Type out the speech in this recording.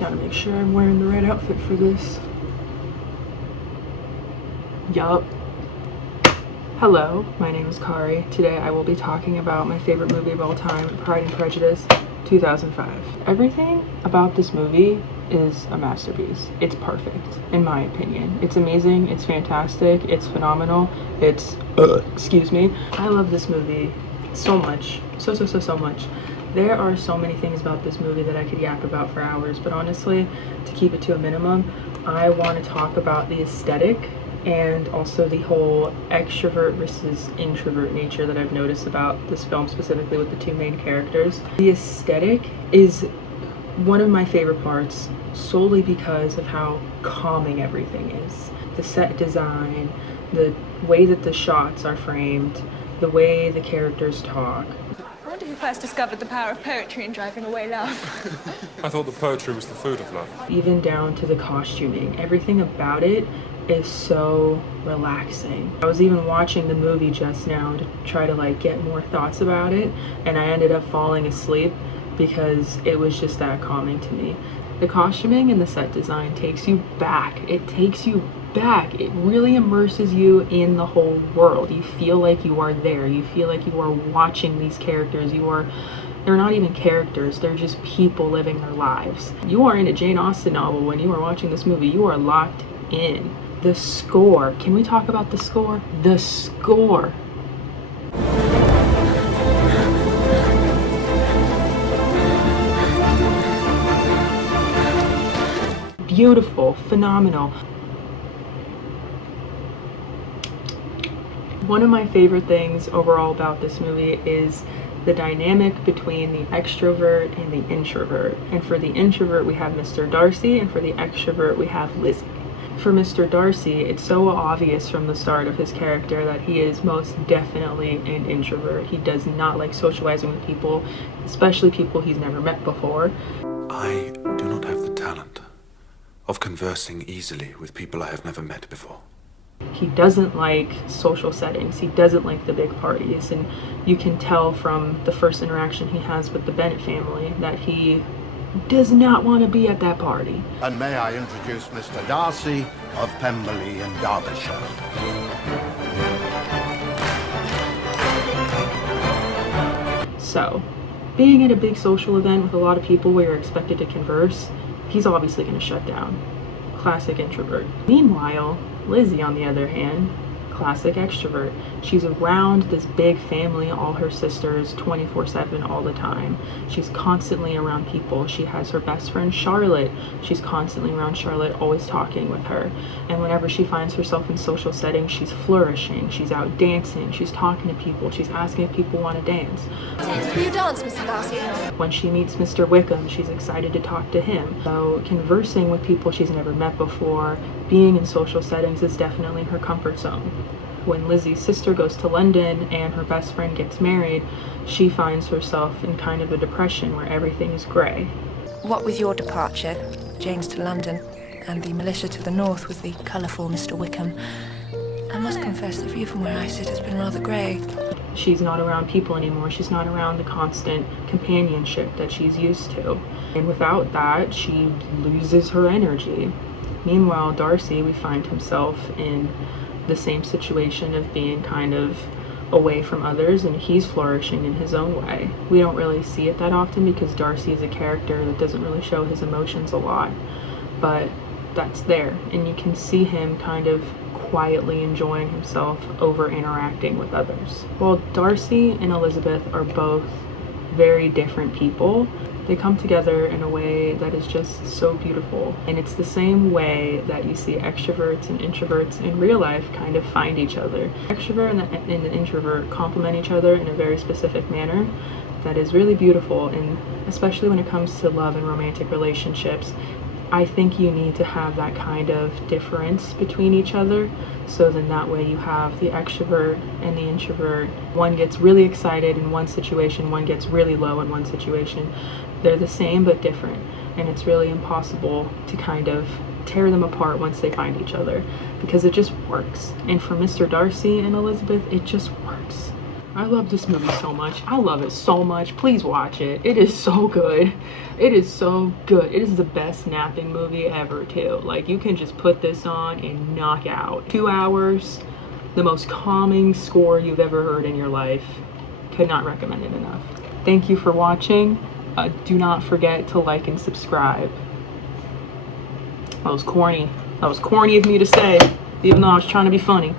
Gotta make sure I'm wearing the right outfit for this. Yup. Hello, my name is Kari. Today I will be talking about my favorite movie of all time, Pride and Prejudice, 2005. Everything about this movie is a masterpiece. It's perfect, in my opinion. It's amazing, it's fantastic, it's phenomenal, it's, excuse me. I love this movie so much, so much. There are so many things about this movie that I could yap about for hours, but honestly, to keep it to a minimum, I want to talk about the aesthetic and also the whole extrovert versus introvert nature that I've noticed about this film, specifically with the two main characters. The aesthetic is one of my favorite parts solely because of how calming everything is. The set design, the way that the shots are framed, the way the characters talk. I wonder who first discovered the power of poetry in driving away love. I thought that poetry was the food of love. Even down to the costuming, everything about it is so relaxing. I was even watching the movie just now to try to get more thoughts about it, and I ended up falling asleep because it was just that calming to me. The costuming and the set design takes you back. It takes you back. It really immerses you in the whole world. You feel like you are there. You feel like you are watching these characters. They're not even characters, they're just people living their lives. You are in a Jane Austen novel when you are watching this movie. You are locked in. The score. Can we talk about the score? The score. Beautiful, phenomenal. One of my favorite things overall about this movie is the dynamic between the extrovert and the introvert. And for the introvert, we have Mr. Darcy, and for the extrovert, we have Lizzie. For Mr. Darcy, it's so obvious from the start of his character that he is most definitely an introvert. He does not like socializing with people, especially people he's never met before. I do not have the talent of conversing easily with people I have never met before. He doesn't like social settings. He doesn't like the big parties, and you can tell from the first interaction he has with the Bennett family that he does not want to be at that party. And may I introduce Mr. Darcy of Pemberley in Derbyshire. So, being at a big social event with a lot of people where you're expected to converse, he's obviously going to shut down. Classic introvert. Meanwhile, Lizzie, on the other hand, classic extrovert. She's around this big family, all her sisters, 24/7 all the time. She's constantly around people. She has her best friend Charlotte. She's constantly around Charlotte, always talking with her. And whenever she finds herself in social settings, she's flourishing. She's out dancing. She's talking to people. She's asking if people want to dance. Will you dance, Mr. Darcy? When she meets Mr. Wickham, she's excited to talk to him. So conversing with people she's never met before, being in social settings is definitely her comfort zone. When Lizzie's sister goes to London and her best friend gets married, she finds herself in kind of a depression where everything is grey. What with your departure, Jane's to London, and the militia to the north with the colourful Mr. Wickham, I must confess the view from where I sit has been rather grey. She's not around people anymore. She's not around the constant companionship that she's used to. And without that, she loses her energy. Meanwhile, Darcy, we find himself in the same situation of being kind of away from others, and he's flourishing in his own way. We don't really see it that often because Darcy is a character that doesn't really show his emotions a lot, but that's there, and you can see him kind of quietly enjoying himself over interacting with others. While Darcy and Elizabeth are both very different people, they come together in a way that is just so beautiful. And it's the same way that you see extroverts and introverts in real life kind of find each other. Extrovert and the introvert complement each other in a very specific manner that is really beautiful, and especially when it comes to love and romantic relationships, I think you need to have that kind of difference between each other, so then that way you have the extrovert and the introvert. One gets really excited in one situation, one gets really low in one situation. They're the same but different, and it's really impossible to kind of tear them apart once they find each other, because it just works. And for Mr. Darcy and Elizabeth, it just works. I love this movie so much. I love it so much. Please watch it. It is so good. It is so good. It is the best napping movie ever too. Like, you can just put this on and knock out. 2 hours, the most calming score you've ever heard in your life. Could not recommend it enough. Thank you for watching. Do not forget to like and subscribe. That was corny. That was corny of me to say, even though I was trying to be funny.